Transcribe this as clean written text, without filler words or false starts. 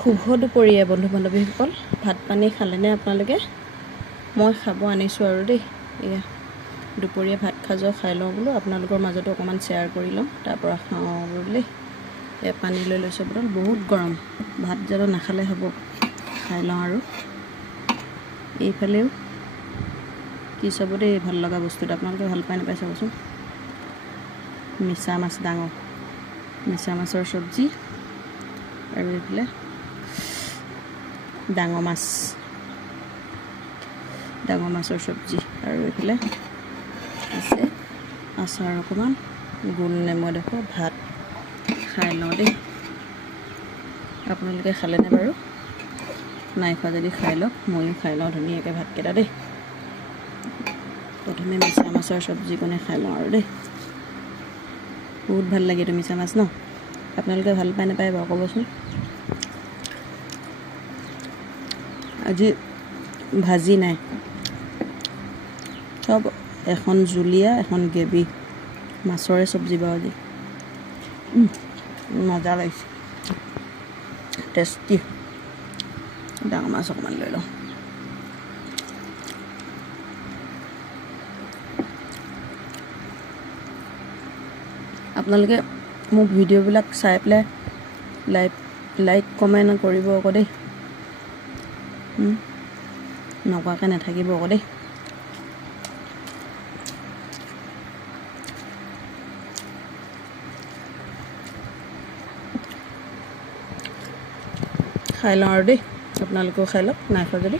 শুভ দুপৰীয়া বন্ধু বান্ধৱীসকল, ভাত পানী খালেনে আপোনালোকে? মই খাব আনিছোঁ আৰু দেই। এয়া দুপৰীয়া ভাত খাই লওঁ বোলো, আপোনালোকৰ মাজতো অকণমান শ্বেয়াৰ কৰি লওঁ, তাৰপৰা খাওঁ বোলো দেই। এয়া পানী লৈ লৈছোঁ বটল, বহুত গৰম, ভাত জানো নাখালে হ'ব, খাই লওঁ আৰু। এইফালেও কি চাব দেই, ভাল লগা বস্তুটো আপোনালোকে ভাল পাই নাপাই চাবচোন। মিছা মাছ ডাঙৰ, মিছা মাছৰ চব্জি, আৰু এইফালে ডাঙৰ মাছৰ চব্জি, আৰু এইফালে আছে আচাৰ অকণমান, গোল নেমু এডোখৰ, ভাত খাই লওঁ দেই। আপোনালোকে খালেনে বাৰু? নাই খোৱা যদি খাই লওক, ময়ো খাই লওঁ ধুনীয়াকৈ ভাতকেইটা দেই। প্ৰথমে মিছা মাছৰ চব্জিকণে খাই লওঁ আৰু দেই। বহুত ভাল লাগে এইটো মিছা মাছ ন? আপোনালোকে ভাল পাই নাপায় বাৰু ক'বচোন। আজি ভাজি নাই, চব এখন জুলীয়া এখন গ্ৰেভি, মাছৰে চব্জি বাৰু আজি। মজা লাগিছে, টেষ্টি। ডাঙৰ মাছ অকণমান লৈ লওঁ। আপোনালোকে মোৰ ভিডিঅ'বিলাক চাই পেলাই লাইক কমেণ্ট কৰিব আকৌ দেই, নকৰাকৈ নাথাকিব আকৌ দেই। খাই লওঁ আৰু দেই, আপোনালোকেও খাই লওক নাই খোৱা যদি।